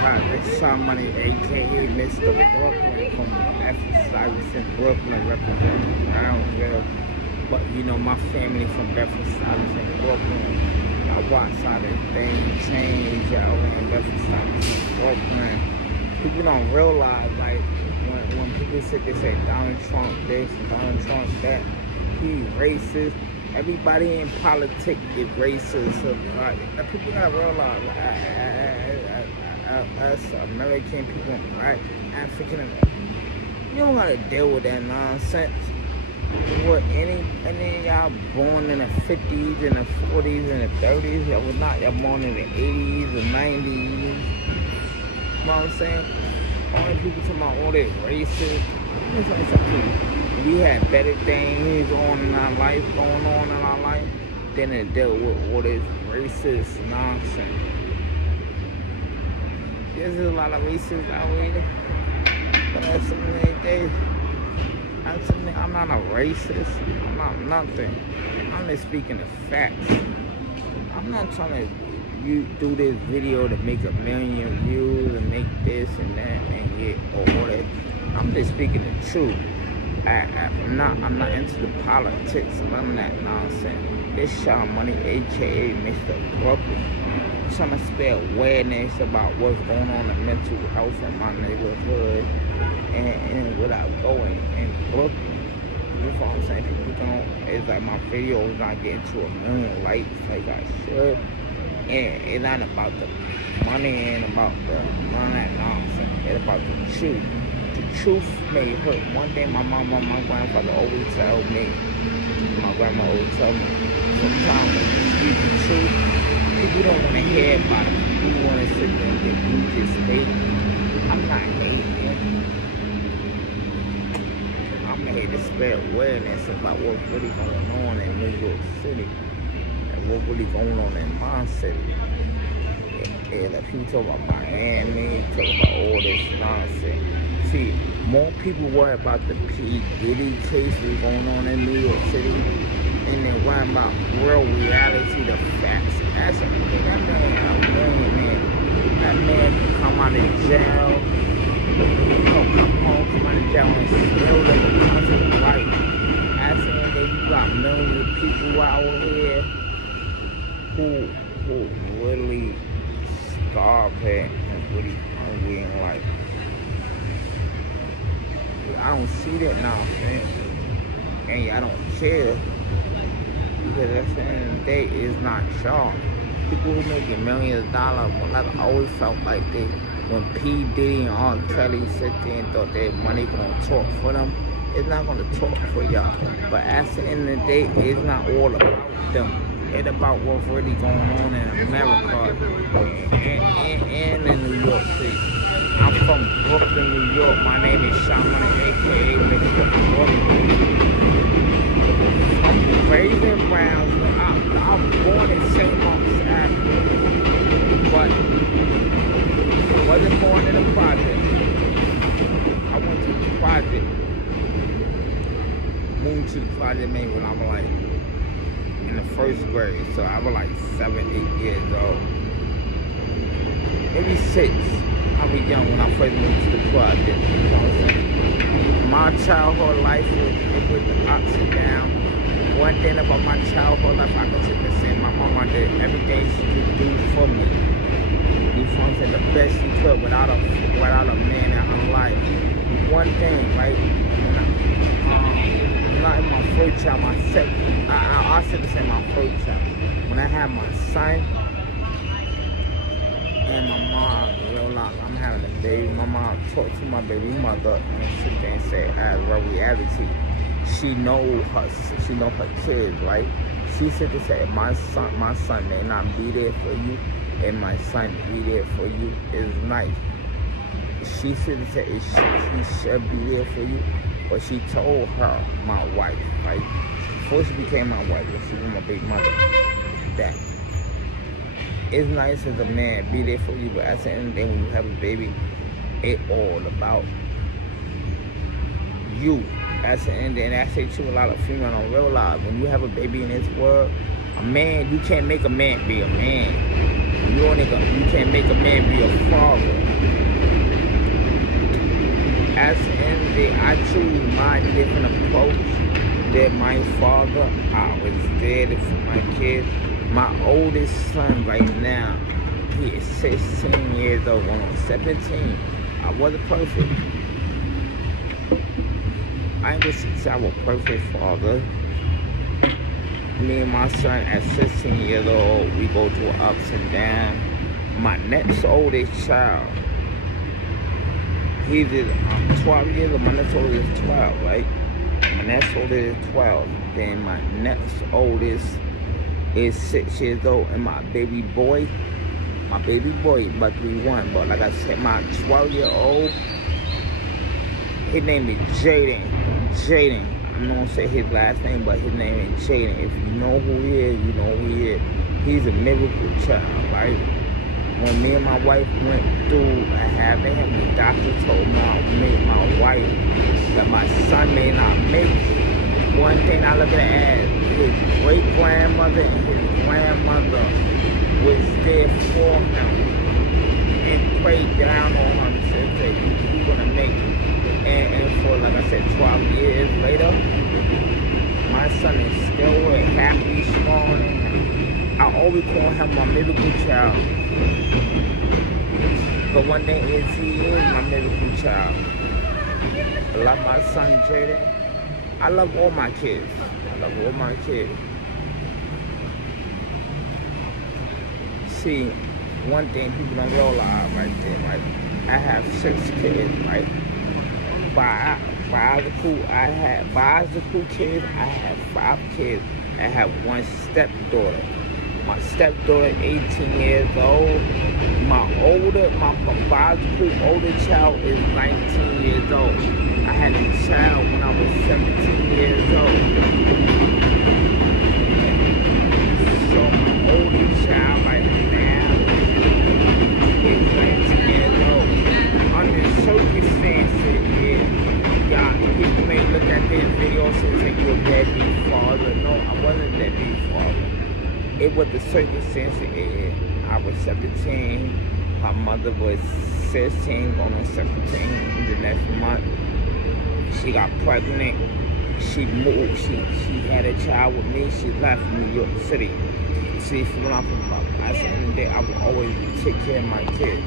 Hi, this is shymoney, aka Mr. Brooklyn from Bedford-Stuyvesant, Brooklyn, representing Brownsville. But you know, my family from Bedford-Stuyvesant, Brooklyn. I watch how this thing change out in Bedford-Stuyvesant, Brooklyn. People don't realize, like, when people sit there say Donald Trump this and Donald Trump that, he racist. Everybody in politics is racist. So, people gotta realize, us American people, right? African American, you don't gotta deal with that nonsense. What any of y'all born in the 50s and the 40s and the 30s, y'all was not. Y'all born in the 80s and 90s. You know what I'm saying? Only people talking about all that racist. It's like something. We had better things going on in our life than to deal with all this racist nonsense. There's a lot of racists out here, but at some of the days, I'm not a racist. I'm not nothing. I'm just speaking the facts. I'm not trying to do this video to make 1 million views and make this and that and get all that. I'm just speaking the truth. I'm not into the politics and none of that nonsense. This shymoney, aka Mr. Brooklyn, trying to spread awareness about what's going on in mental health in my neighborhood and without going in Brooklyn. You know what I'm saying? People don't, it's like my videos not getting to 1 million likes like I should. And it's not about the money and about none of that nonsense. It's about the truth. The truth may hurt. One thing my mama and my grandfather always tell me, my grandma always tell me, sometimes when you speak the truth, people don't want to hear about it. People want to sit there and get you just hate. I'm not hating. I'm here to spread awareness about what's really going on in New York City and what's really going on in my city. And if you talk about Miami, talk about all this nonsense. See, more people worry about the P. Diddy cases going on in New York City and then worry about real reality, the facts. That's a man, that man come out of jail, come out of jail and still live a positive life. I said that you got millions of people out here who really starving and really hungry in life. I don't see that now, man. And I don't care. Because at the end of the day, it's not y'all. People who making millions of dollars, like I always felt like they, when P. Diddy and R. Kelly sit there and thought their money gonna talk for them, it's not gonna talk for y'all. But at the end of the day, it's not all about them. It's about what's really going on in America and in New York City. I'm from Brooklyn, New York. My name is shymoney, aka Mr. Brooklyn. I'm raised in Brownsville. I was born in St. Mark's Avenue, but I wasn't born in a project. I went to the project, moved to the project maybe when I was like in the 1st grade, so I was like 7, 8 years old, maybe 6. I was young when I first moved to the project. You know what I'm saying? My childhood life was the ups and downs. One thing about my childhood life, I could sit there and say my mama did everything she could do for me. You know what I'm saying? The best she could without a man in her life. One thing, right? Not in my first child, my second. I sit there and say my first child. When I had my son and my mom realized I'm having a baby, my mom talked to my baby mother and sit there and say, as real reality, she know her kids, right? She said to say, my son may not be there for you, and my son be there for you is nice. She said to say he should be there for you, but she told her, my wife, right? Before she became my wife, she was my baby mother, that it's nice as a man be there for you, but at the end of the day, when you have a baby, it all about you. That's the end, and that's it too. A lot of females don't realize when you have a baby in this world, a man, you can't make a man be a man. When You can't make a man be a father. At the end of the day, I truly mind a different approach than my father. I was there for my kids. My oldest son right now, he is 16 years old, going on 17. I wasn't perfect. I ain't gonna say I was a perfect father. Me and my son at 16 years old, we go through ups and downs. My next oldest child, he's 12 years old. My next oldest is 12, right? My next oldest is 12. Then my next oldest is 6 years old. And my baby boy about to be 1. But like I said, my 12-year-old, his name is Jaden. I'm not gonna say his last name, but his name is Jaden. If you know who he is, you know who he is. He's a miracle child, right? When me and my wife went through having him, the doctor told my wife that my son may not make it. One thing I look at it as his great-grandmother and his grandmother was there for him and prayed down on him and said, hey, you're gonna make it. And for, like I said, 12 years later, my son is still happy, strong. I always call him my miracle child. But one thing is, he is my miracle child. I love my son, Jaden. I love all my kids. See, one thing people don't realize right there, right? I have 6 kids, right? Biological kids, I have 5 kids. I have 1 stepdaughter. My stepdaughter, 18 years old. My biological older child is 19 years old. I had a child when I was 17 years old. So my oldest child right now is 19 years old. Under circumstances, people may look at this video and say you're a deadbeat father. No, I wasn't a deadbeat father. It was the circumstances. I was 17. My mother was 16, going on 17 the next month. She got pregnant. She moved. She had a child with me. She left New York City. See, from when I'm from, at the end of the day, I would always take care of my kids.